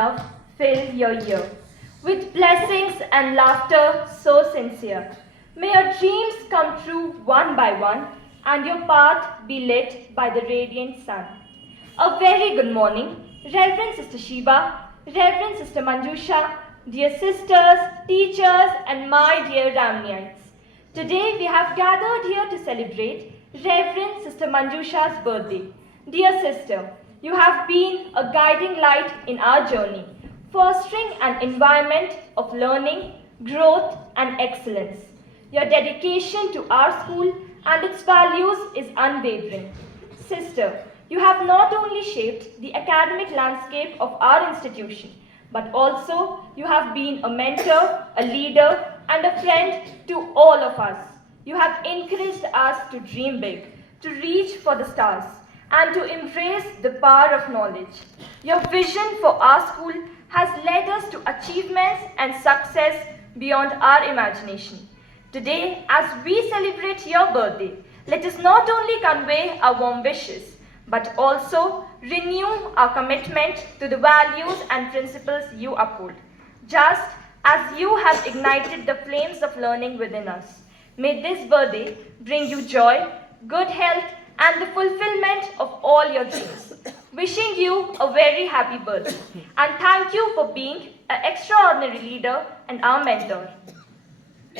love fill your year, with blessings and laughter so sincere. May your dreams come true one by one, and your path be lit by the radiant sun. A very good morning, Reverend Sister Shiva, Reverend Sister Manjusha, dear sisters, teachers, and my dear Ramneeites. Today we have gathered here to celebrate Reverend Sister Manjusha's birthday. Dear sister, you have been a guiding light in our journey, fostering an environment of learning, growth, and excellence. Your dedication to our school and its values is unwavering. Sister, you have not only shaped the academic landscape of our institution, but also you have been a mentor, a leader, and a friend to all of us. You have encouraged us to dream big, to reach for the stars, and to embrace the power of knowledge. Your vision for our school has led us to achievements and success beyond our imagination. Today, as we celebrate your birthday, let us not only convey our warm wishes, but also renew our commitment to the values and principles you uphold, just as you have ignited the flames of learning within us. May this birthday bring you joy, good health, and the fulfillment of all your dreams. Wishing you a very happy birthday, and thank you for being an extraordinary leader and our mentor.